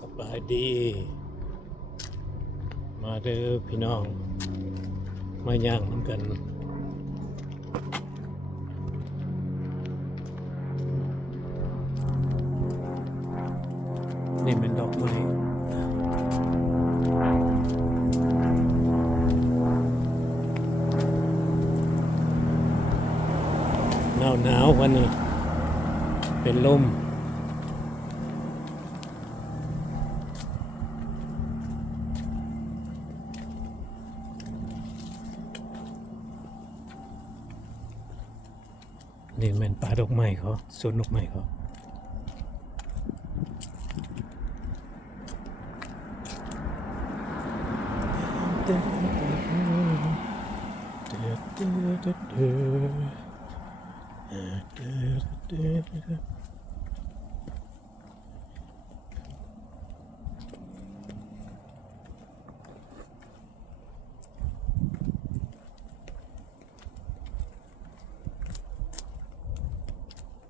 สบายดีมาเด้อพี่น้องมาย่างน้ำกันนี่เป็นดอกไม้หนาววันนี้เป็นลมนี่มันป่าดอกไม้เขาสวนดอกไม้เขา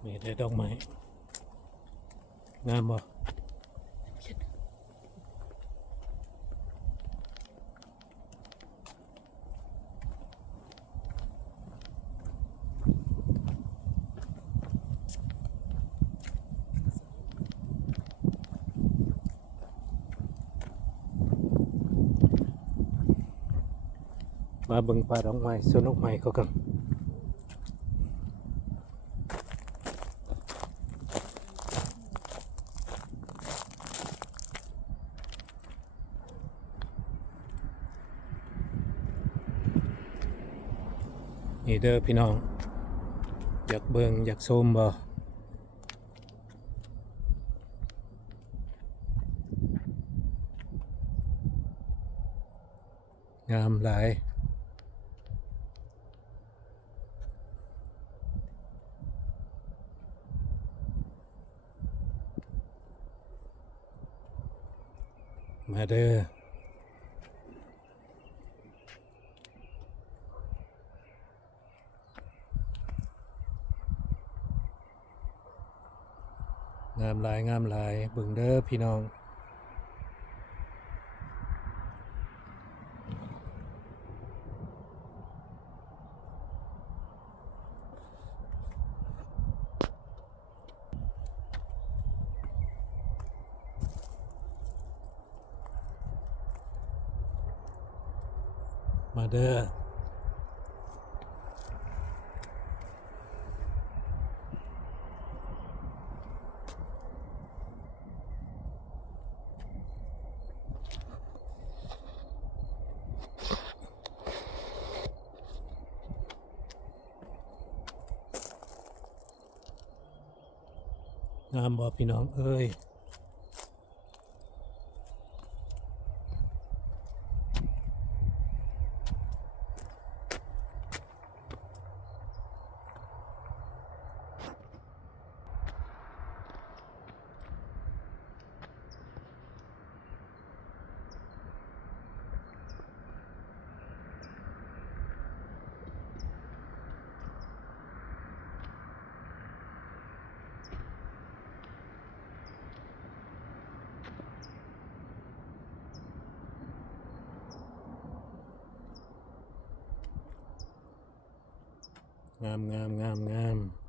มีแต่ดอกไม้งามบ่มาเบิ่งป่าดอกไม้สวนดอกไม้เขากันนี่เด้อพี่น้องอยากเบิ่งอยากชมบ่งามหลายมาเด้องามหลายงามหลายเบิ่งเด้อพี่น้องมาเด้องามบ่พี่น้องเอ้ยงาม